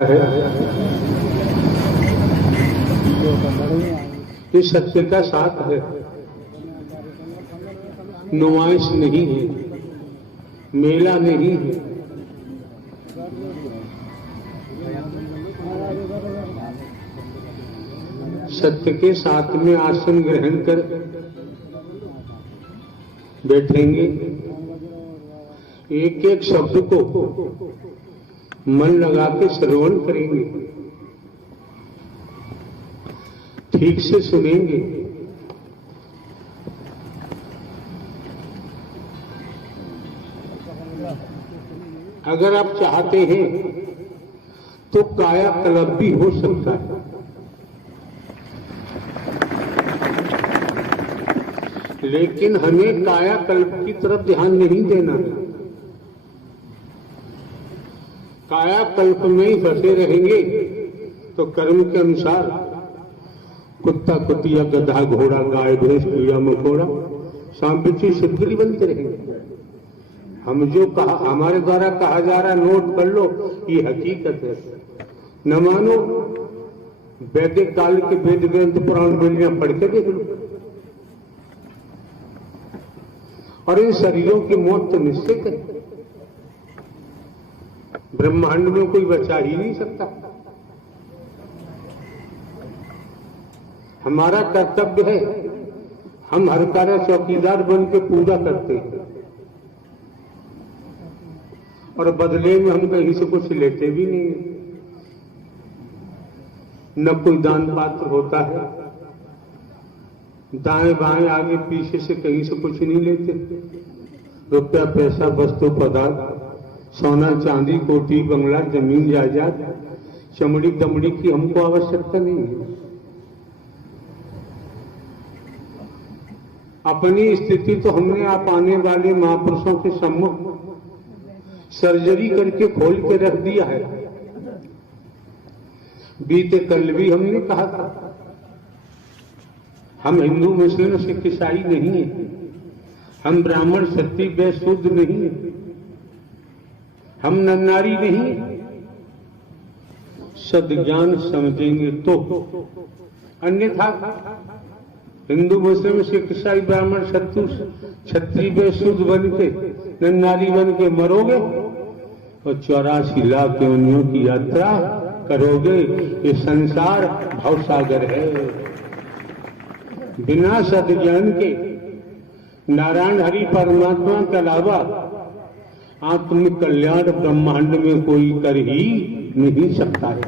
ये सत्य का साथ है, नुमाइश नहीं है, मेला नहीं है। सत्य के साथ में आसन ग्रहण कर बैठेंगे, एक एक शब्द को मन लगा के श्रवण करेंगे, ठीक से सुनेंगे। अगर आप चाहते हैं तो कायाकल्प भी हो सकता है, लेकिन हमें कायाकल्प की तरफ ध्यान नहीं देना। कायाकल्प में ही फंसे रहेंगे तो कर्म के अनुसार कुत्ता कुतिया गधा घोड़ा गाय भैंस कीड़ा मकोड़ा सांप बिच्छू छिपकली बनते रहेंगे। हम जो कहा हमारे द्वारा कहा जा रहा नोट कर लो, ये हकीकत है। न मानो वैदिक काल के वेद ग्रंथ पुराण वेदियां पढ़ के देख लो, और इन शरीरों की मौत तो निश्चित है। ब्रह्मांड में कोई बचा ही नहीं सकता। हमारा कर्तव्य है, हम हर कार्य चौकीदार बन के पूरा करते हैं और बदले में हम कहीं से कुछ लेते भी नहीं। न कोई दान पात्र होता है, दाएं बाएं आगे पीछे से कहीं से कुछ नहीं लेते। रुपया पैसा वस्तु पदार्थ सोना चांदी कोठी बंगला जमीन जायदाद चमड़ी दमड़ी की हमको आवश्यकता नहीं है। अपनी स्थिति तो हमने आप आने वाले महापुरुषों के सम्मुख सर्जरी करके खोल के रख दिया है। बीते कल भी हमने कहा था, हम हिंदू मुस्लिम सिख ईसाई नहीं है, हम ब्राह्मण क्षत्रिय वैश्य शूद्र नहीं है, हम नर नारी नहीं। सद्ज्ञान समझेंगे तो, अन्यथा हिंदू मुस्लिम सिख ईसाई ब्राह्मण क्षत्रिय वैश्य शूद्र बन के नर नारी बन के मरोगे और 84 लाख योनियों की यात्रा करोगे। ये संसार भवसागर है। बिना सद्ज्ञान के नारायण हरि परमात्मा के अलावा आत्म कल्याण ब्रह्मांड में कोई कर ही नहीं सकता है।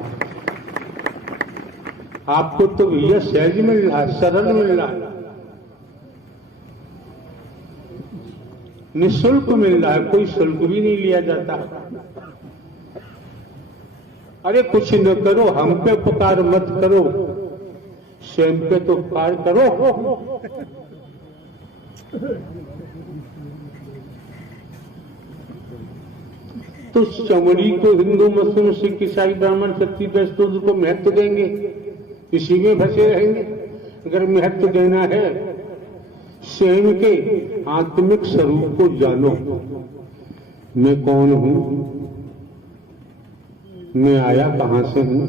आपको तो भैया सहज मिल रहा है, सरल मिल रहा है, निःशुल्क मिल रहा है, कोई शुल्क भी नहीं लिया जाता। अरे कुछ न करो, हम पे उपकार मत करो, स्वयं पे तो उपकार करो। तो चमड़ी को हिंदू मुस्लिम सिख ईसाई ब्राह्मण क्षत्रिय वैश्य शूद्र को महत्व देंगे, इसी में फंसे रहेंगे। अगर महत्व देना है, स्वयं के आत्मिक स्वरूप को जानो। मैं कौन हूं, मैं आया कहां से हूं,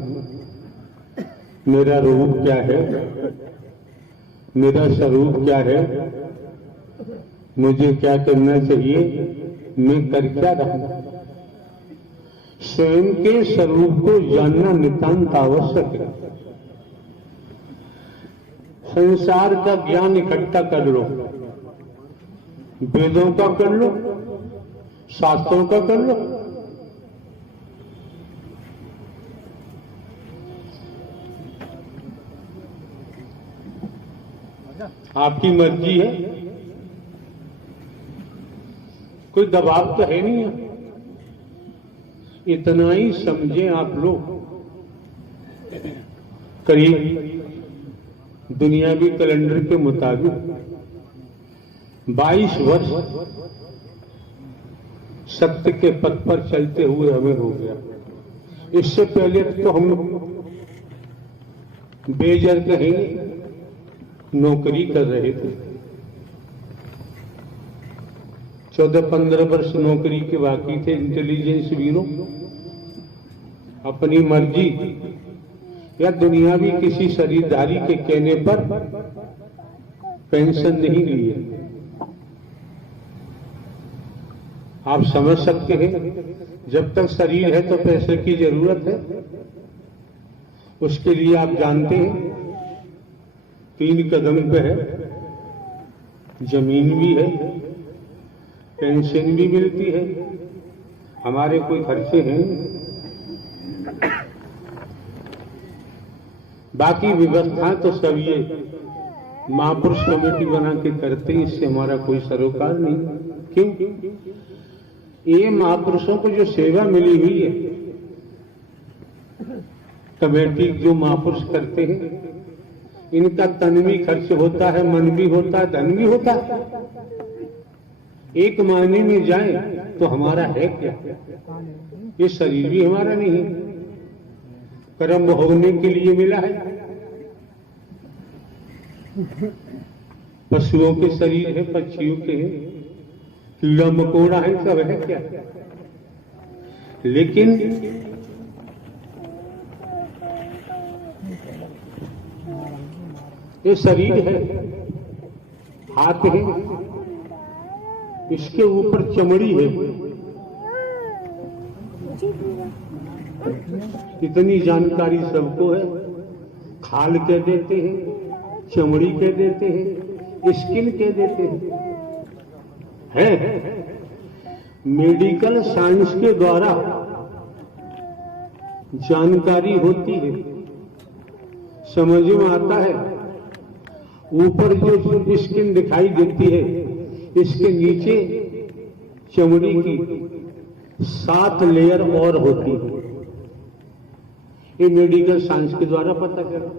मेरा रूप क्या है, मेरा स्वरूप क्या है, मुझे क्या करना चाहिए, मैं कर क्या रहा। स्वयं के स्वरूप को जानना नितांत आवश्यक है। संसार का ज्ञान इकट्ठा कर लो, वेदों का कर लो, शास्त्रों का कर लो, आपकी मर्जी है, कोई दबाव तो है नहीं है। इतना ही समझे आप लोग। करीब दुनियावी कैलेंडर के मुताबिक 22 वर्ष सत्य के पथ पर चलते हुए हमें हो गया। इससे पहले तो हम बेजर कहेंगे नौकरी कर रहे थे। 14-15 वर्ष नौकरी के बाकी थे इंटेलिजेंस ब्यूरो, अपनी मर्जी या दुनियावी किसी शरीरधारी के कहने पर पेंशन नहीं ली है। आप समझ सकते हैं, जब तक शरीर है तो पैसे की जरूरत है। उसके लिए आप जानते हैं 3 कदम पे है, जमीन भी है, पेंशन भी मिलती है, हमारे कोई खर्चे हैं, बाकी व्यवस्था तो सब ये महापुरुष कमेटी बना के करते हैं, इससे हमारा कोई सरोकार नहीं। क्यों? ये महापुरुषों को जो सेवा मिली हुई है, कमेटी जो महापुरुष करते हैं, इनका तन भी खर्च होता है, मन भी होता है, धन भी होता है। एक मायने में जाए तो हमारा है क्या? ये शरीर भी हमारा नहीं है, कर्म भोगने के लिए मिला है। पशुओं के शरीर है, पक्षियों के हैं, कीड़ा मकोड़ा है, सब है क्या? लेकिन ये शरीर है, हाथ है, इसके ऊपर चमड़ी है। इतनी जानकारी सबको है। खाल कह देते हैं, चमड़ी कह देते हैं, स्किन कह देते हैं। है मेडिकल साइंस के द्वारा जानकारी होती है, समझ में आता है। ऊपर जो स्किन दिखाई देती है, इसके नीचे चमड़ी की 7 लेयर और होती है। ये मेडिकल साइंस के द्वारा पता चला।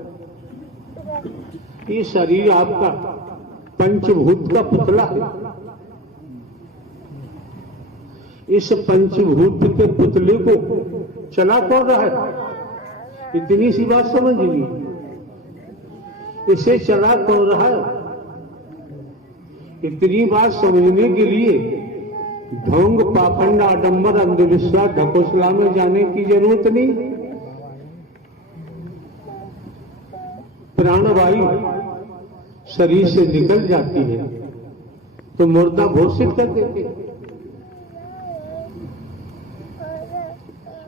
ये शरीर आपका पंचभूत का पुतला है। इस पंचभूत के पुतले को चला कौन रहा है? इतनी सी बात समझ ली। इसे चला कौन रहा है? इतनी बात समझने के लिए ढोंग, पाखंड, आडंबर, अंधविश्वास, ढकोसला में जाने की जरूरत नहीं। प्राणवायु शरीर से निकल जाती है तो मुर्दा घोषित कर देते हैं।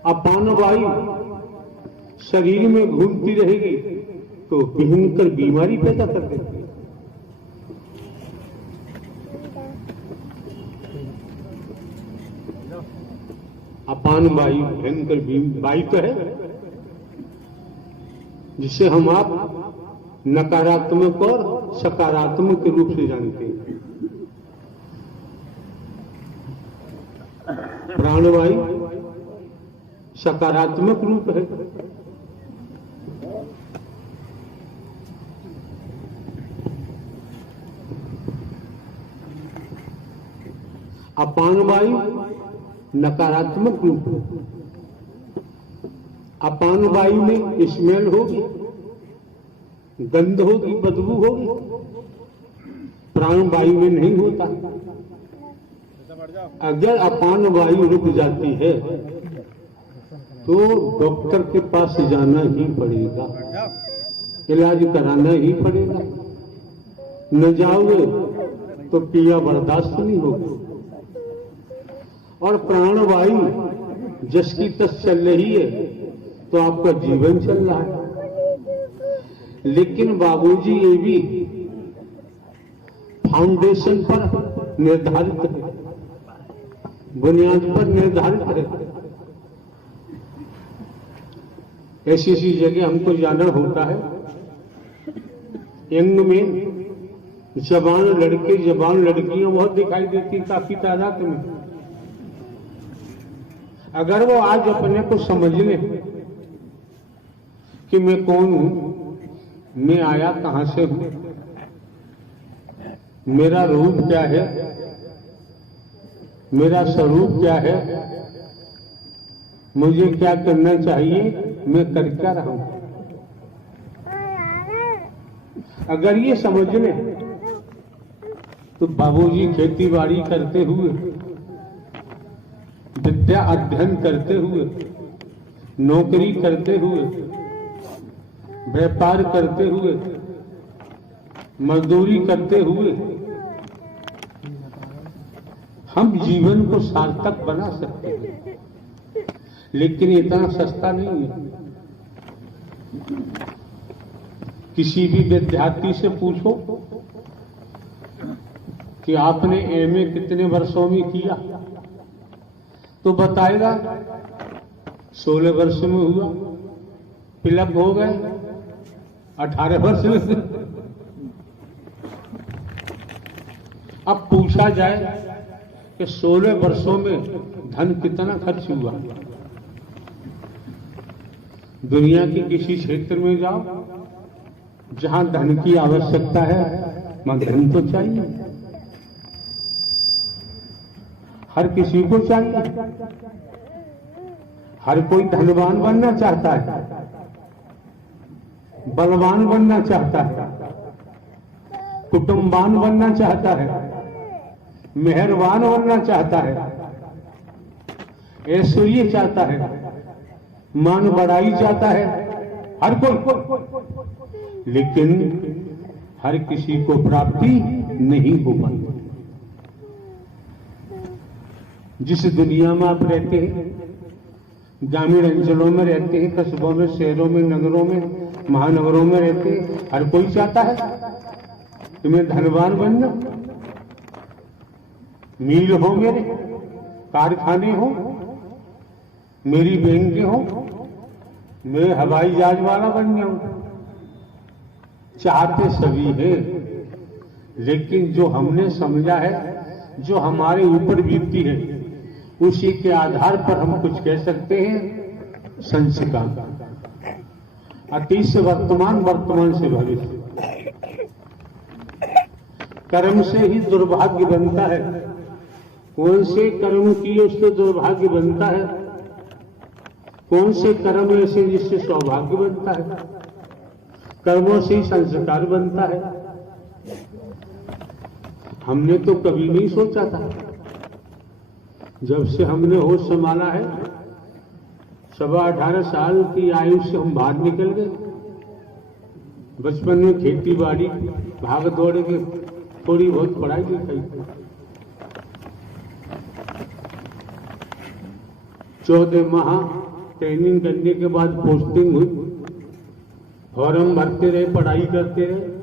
अपान वायु शरीर में घूमती रहेगी तो भयंकर बीमारी पैदा कर देती है। अपान वायु भयंकर वायु तो है जिसे हम आप नकारात्मक और सकारात्मक के रूप से जानते हैं। प्राणवायु सकारात्मक रूप है। अपान वायु नकारात्मक रूप है। अपान वायु में स्मेल होगी, गंध होगी, बदबू होगी। प्राण वायु में नहीं होता। अगर अपान वायु रुक जाती है तो डॉक्टर के पास जाना ही पड़ेगा, इलाज कराना ही पड़ेगा। न जाओगे तो पीड़ा बर्दाश्त नहीं होगी। और प्राणवायु जिसकी तस चल रही है तो आपका जीवन चल रहा है। लेकिन बाबूजी ये भी फाउंडेशन पर निर्धारित है, बुनियाद पर निर्धारित है। ऐसी ऐसी जगह हमको जाना होता है। यंग में जवान लड़के, जवान लड़कियां बहुत दिखाई देती, काफी तादाद में। अगर वो आज अपने को समझ ले कि मैं कौन हूं, मैं आया कहां से हूं, मेरा रूप क्या है, मेरा स्वरूप क्या है, मुझे क्या करना चाहिए, मैं कर क्या रहा हूं, अगर ये समझ ले तो बाबूजी खेती बाड़ी करते हुए, विद्या अध्ययन करते हुए नौकरी करते हुए, व्यापार करते हुए, मजदूरी करते हुए हम जीवन को सार्थक बना सकते हैं, लेकिन इतना सस्ता नहीं है। किसी भी विद्यार्थी से पूछो कि आपने एमए कितने वर्षों में किया, तो बताएगा 16 वर्ष में हुआ, फिलअप हो गए 18 वर्ष में। अब पूछा जाए कि 16 वर्षों में धन कितना खर्च हुआ, दुनिया के किसी क्षेत्र में जाओ जहां धन की आवश्यकता है, वहां धन तो चाहिए, हर किसी को चाहिए। हर कोई धनवान बनना चाहता है, बलवान बनना चाहता है, कुटुंबान बनना चाहता है, मेहरबान बनना चाहता है, ऐश्वर्य चाहता है, मान बढ़ाई चाहता है, हर कोई। लेकिन हर किसी को प्राप्ति नहीं हो पाती। जिस दुनिया में आप रहते हैं, ग्रामीण अंचलों में रहते हैं, कस्बों में, शहरों में, नगरों में, महानगरों में रहते हैं, हर कोई चाहता है कि मैं धनवान बनना, मील हो मेरे, कारखाने हो, मेरी बैंकें हो, मैं हवाई जहाज वाला बन जाऊं। चाहते सभी हैं, लेकिन जो हमने समझा है, जो हमारे ऊपर बीतती है, उसी के आधार पर हम कुछ कह सकते हैं। संस्कार, अतीत से वर्तमान, वर्तमान से भविष्य। कर्म से ही दुर्भाग्य बनता है। कौन से कर्म किए उससे दुर्भाग्य बनता है, कौन से कर्म ऐसे जिससे सौभाग्य बनता है। कर्मों से ही संस्कार बनता है। हमने तो कभी नहीं सोचा था, जब से हमने होश संभाला है, 18 साल की आयु से हम बाहर निकल गए। बचपन में खेती बाड़ी, भाग दौड़ के थोड़ी बहुत पढ़ाई लिखाई, 14 माह ट्रेनिंग करने के बाद पोस्टिंग हुई, फॉर्म भरते रहे, पढ़ाई करते रहे।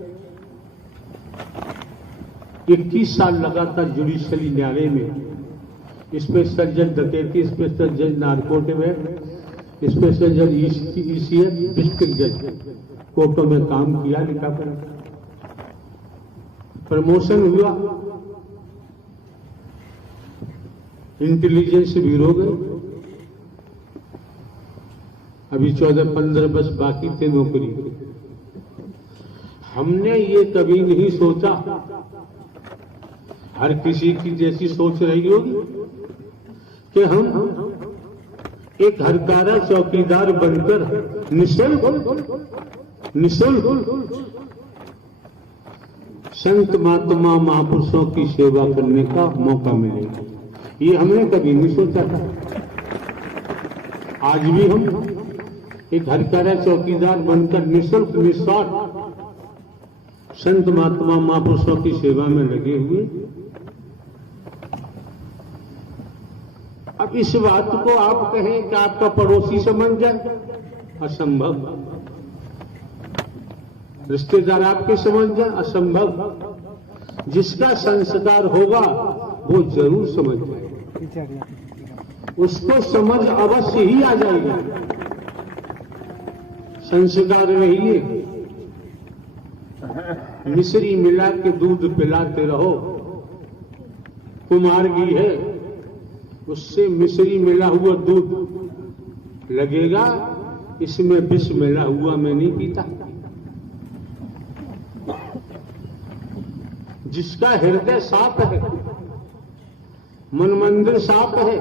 21 साल लगातार जुडिशरी न्यायालय में, स्पेशल जज डकैती, स्पेशल जज नार्कोटिक्स, स्पेशल जज ईसीएस, डिस्ट्रिक्ट जज कोर्टों में काम किया, लिखा पढ़ा। प्रमोशन हुआ, इंटेलिजेंस ब्यूरो गए। अभी 14-15 वर्ष बाकी थे नौकरी के। हमने ये कभी नहीं सोचा, हर किसी की जैसी सोच रही होगी, कि हम एक हरकारा चौकीदार बनकर निःशुल्क संत महात्मा महापुरुषों की सेवा करने का मौका मिलेगा, ये हमने कभी नहीं सोचा था। आज भी हम एक हरकारा चौकीदार बनकर निःशुल्क निस्वार्थ संत महात्मा महापुरुषों की सेवा में लगे हुए। अब इस बात को आप कहें कि आपका पड़ोसी समझ जाए, असंभव। रिश्तेदार आपके समझ जाए, असंभव। जिसका संस्कार होगा वो जरूर समझ जाए, उसको समझ अवश्य ही आ जाएगा। संस्कार रहिए, मिश्री मिला के दूध पिलाते रहो। कुमार भी है, उससे मिश्री मिला हुआ दूध लगेगा, इसमें विष मिला हुआ मैं नहीं पीता। जिसका हृदय साफ है, मन मंदिर साफ है,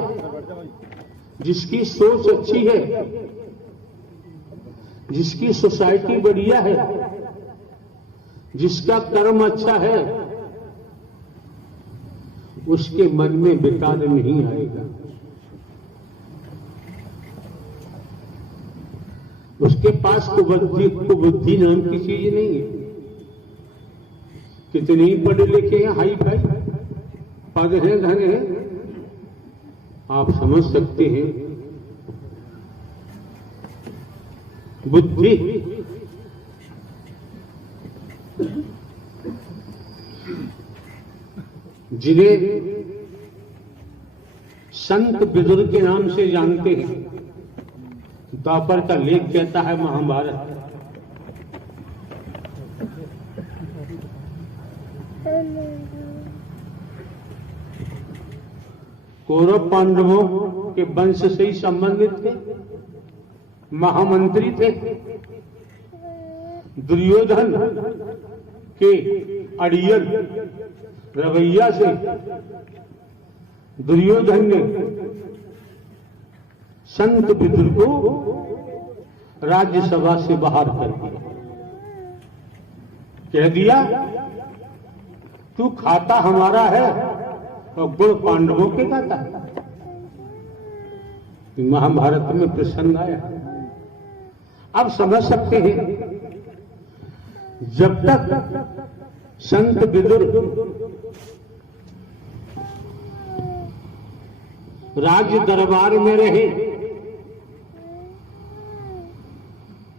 जिसकी सोच अच्छी है, जिसकी सोसाइटी बढ़िया है, जिसका कर्म अच्छा है, उसके मन में विकार नहीं आएगा। उसके पास कुबुद्धि नाम की चीज नहीं है। कितने ही पढ़े लिखे हैं, हाई फाई पद हैं, धन है, आप समझ सकते हैं बुद्धि जिन्हें संत विदुर के नाम से जानते हैं। द्वापर का लेख कहता है महाभारत, कौरव पांडवों के वंश से ही संबंधित थे, महामंत्री थे। दुर्योधन के अड़ियल रवैया से दुर्योधन ने संत विदुर को राज्यसभा से बाहर कर दिया। कह दिया तू खाता हमारा है और गुण पांडवों के खाता है। महाभारत में प्रसंग आया। अब समझ सकते हैं, जब तक संत विदुर राज्य दरबार में रहे,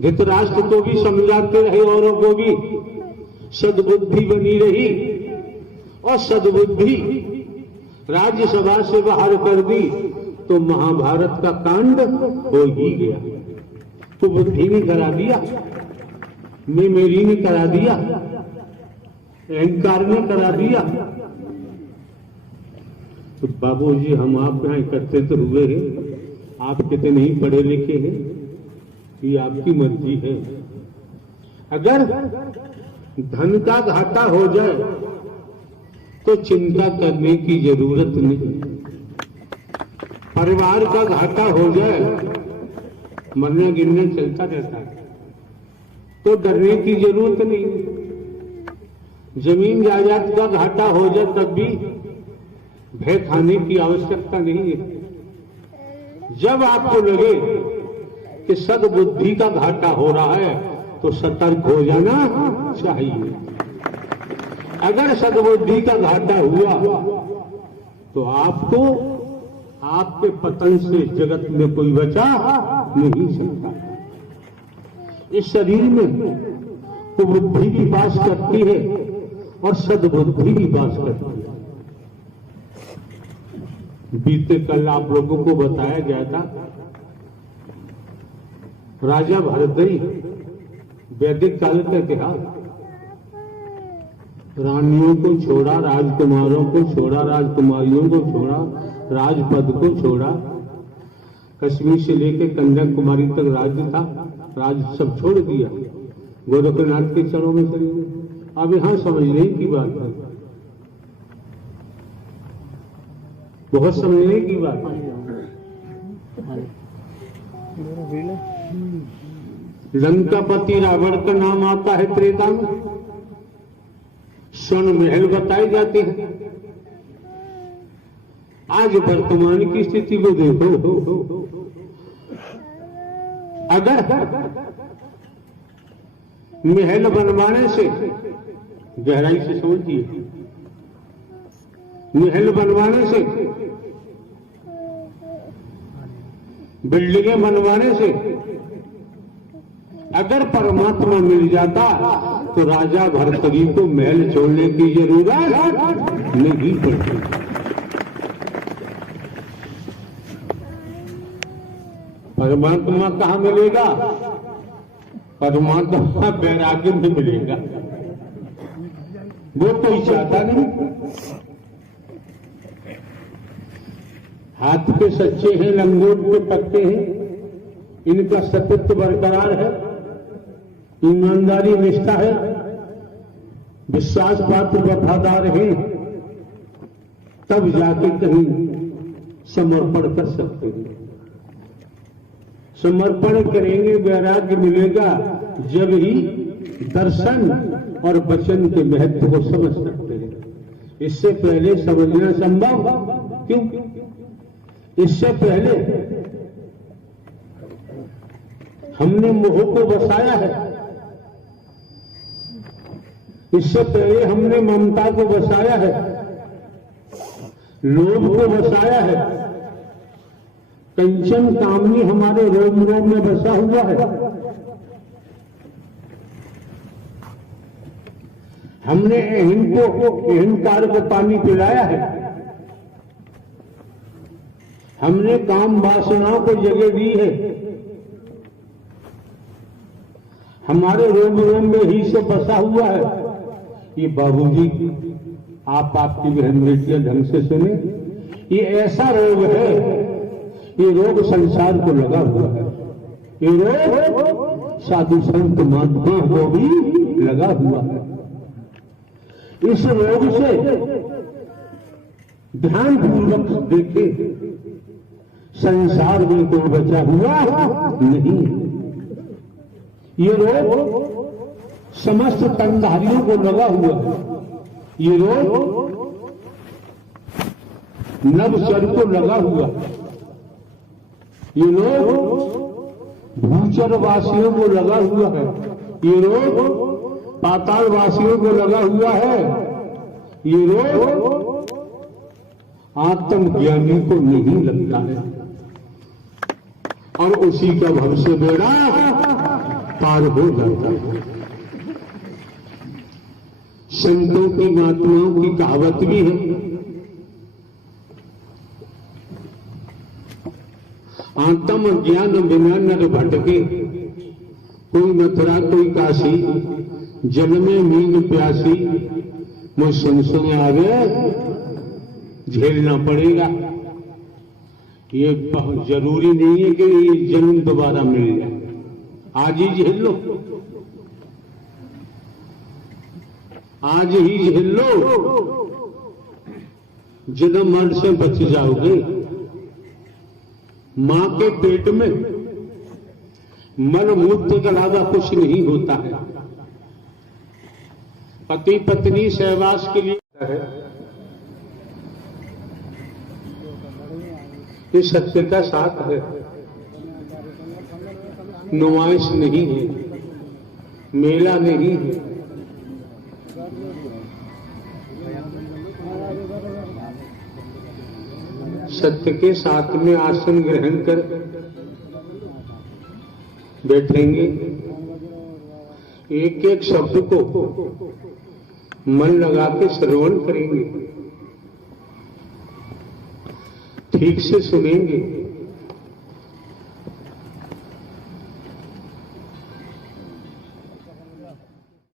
धृतराष्ट्र को भी समझाते रहे, औरों को भी सद्बुद्धि बनी रही और सद्बुद्धि राज्यसभा से बाहर कर दी तो महाभारत का कांड हो ही गया। तो बुद्धि ने करा दिया, मेरी ने करा दिया, अहंकार ने करा दिया। तो बाबूजी हम आप यहाँ इकट्ठे तो हुए हैं, आप कितने नहीं पढ़े लिखे हैं, ये आपकी मर्जी है। अगर धन का घाटा हो जाए तो चिंता करने की जरूरत नहीं। परिवार का घाटा हो जाए, मरने गिरने चलता रहता है, तो डरने की जरूरत नहीं। जमीन जायदाद का घाटा हो जाए तब भी भय खाने की आवश्यकता नहीं है। जब आपको लगे कि सद्बुद्धि का घाटा हो रहा है तो सतर्क हो जाना चाहिए। अगर सद्बुद्धि का घाटा हुआ तो आपको आपके पतन से जगत में कोई बचा नहीं सकता। इस शरीर में कुबुद्धि भी वास करती है और सद्बुद्धि भी वास करती है। बीते कल आप लोगों को बताया गया था, राजा भरतरी, वैदिक काल का इतिहास, रानियों को छोड़ा, राजकुमारों को छोड़ा, राजकुमारियों को छोड़ा, राजपद को छोड़ा, कश्मीर से लेकर कन्याकुमारी तक राज्य था, राज सब छोड़ दिया, गोरखनाथ के चरणों में चले गए। अब यहां समझने की बात है, बहुत समझने की बात है। लंकापति रावण का नाम आता है त्रेता में, स्वर्ण महल बताए जाते हैं। आज वर्तमान की स्थिति को देखो, अगर महल बनवाने से, गहराई से समझिए, महल बनवाने से, बिल्डिंगें बनवाने से अगर परमात्मा मिल जाता तो राजा भरतरी को महल छोड़ने की जरूरत नहीं पड़ती। परमात्मा कहाँ मिलेगा? परमात्मा वैराग्य में मिलेगा, वो कोई चाहता नहीं। हाथ पे सच्चे हैं, लंगोट पे पक्के हैं, इनका सत्यत्व बरकरार है, ईमानदारी निष्ठा है, विश्वास पात्र वफादार है, तब जाके कहीं समर्पण कर सकते हैं। समर्पण करेंगे, वैराग्य मिलेगा जब ही दर्शन और वचन के महत्व को समझ सकते हैं। इससे पहले समझना संभव क्यों? इससे पहले हमने मोह को बसाया है, इससे पहले हमने ममता को बसाया है, लोभ को बसाया है, कंचन कामनी हमारे रोम रोम में बसा हुआ है। हमने अहंकार को पानी पिलाया है, हमने काम वासनाओं को जगह दी है, हमारे रोम रोम में ही से बसा हुआ है। ये बाबूजी, आप आपकी बहन बेटियां ढंग से सुने, ये ऐसा रोग है, ये रोग संसार को लगा हुआ है, ये रोग साधु संत महात्मा को भी लगा हुआ है। इस रोग से ध्यान पूर्वक देखे, संसार में कोई बचा हुआ नहीं। ये रोग समस्त तनधारियों को लगा हुआ है, ये रोग नवचर को लगा हुआ है, ये रोग भूचर वासियों को लगा हुआ है, ये रोग पाताल वासियों को लगा हुआ है, ये रोग आत्मज्ञानी को नहीं लगता है, और उसी का भविष्य बेड़ा पार हो जाता है। संतों की महात्माओं की कहावत भी है, आत्म ज्ञान बिना नर भटके, कोई मथुरा कोई काशी, जल में मीन प्यासी, वो सुन आगे झेलना पड़ेगा। ये बहुत जरूरी नहीं है कि ये जन्म दोबारा मिल जाए, आज ही झेल लो, आज ही झेल लो, जन्म मरण से बच जाओगे। मां के पेट में मल मूत्र के अलावा कुछ नहीं होता है। पति पत्नी सहवास के लिए है, ये सत्य का साथ है, नुमाइश नहीं है, मेला नहीं है। सत्य के साथ में आसन ग्रहण कर बैठेंगे, एक एक शब्द को मन लगा के श्रवण करेंगे, ठीक से सुनेंगे,